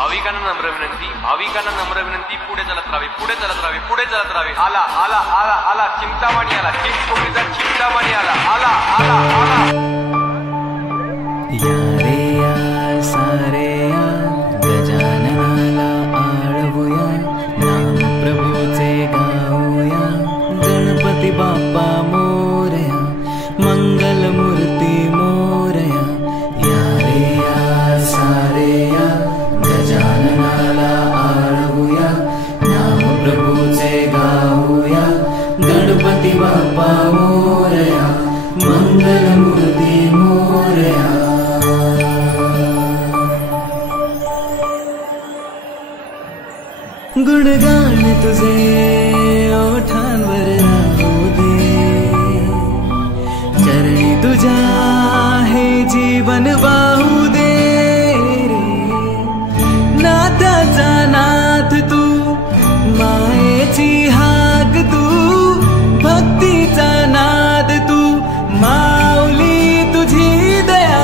भाविकांना नम्र विनंती, पुढे चालत राहावे, पुढे चालत राहावे, पुढे चालत राहावे. आला आला आला आला चिंतामणी आला, चिंचपोकळीचा चिंतामणी आला, आला आला आला. या रे या सारे या गजाननाला आळवूया, नाम प्रभूचे गाऊया, गणपती बाप्पा मोरया, मंगलमूर्ती मोरया. या रे या सारे या गजाननाला आळवूया, नाम प्रभूचे गाऊया, गणपती बाप्पा मोरया, मंगलमूर्ती मोरया. गुणगान तुझे ओठांवर राहू दे, चरणी तुझ्या हे जीवन वाहू दे रे. नाथाचा नाथ तू, मायेची हाक तू, भक्तीचा नाद तू, माऊली तुझी दया.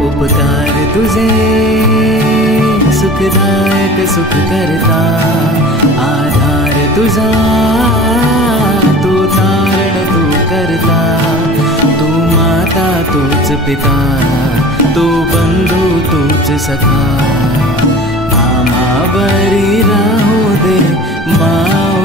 उपकार तुझे सुखदायक सुख करता, आधार तुझा तू तारण तू करता. तू माता तूच पिता, तू बंधू तूच सखा. आम्हावरी राहू दे माऊली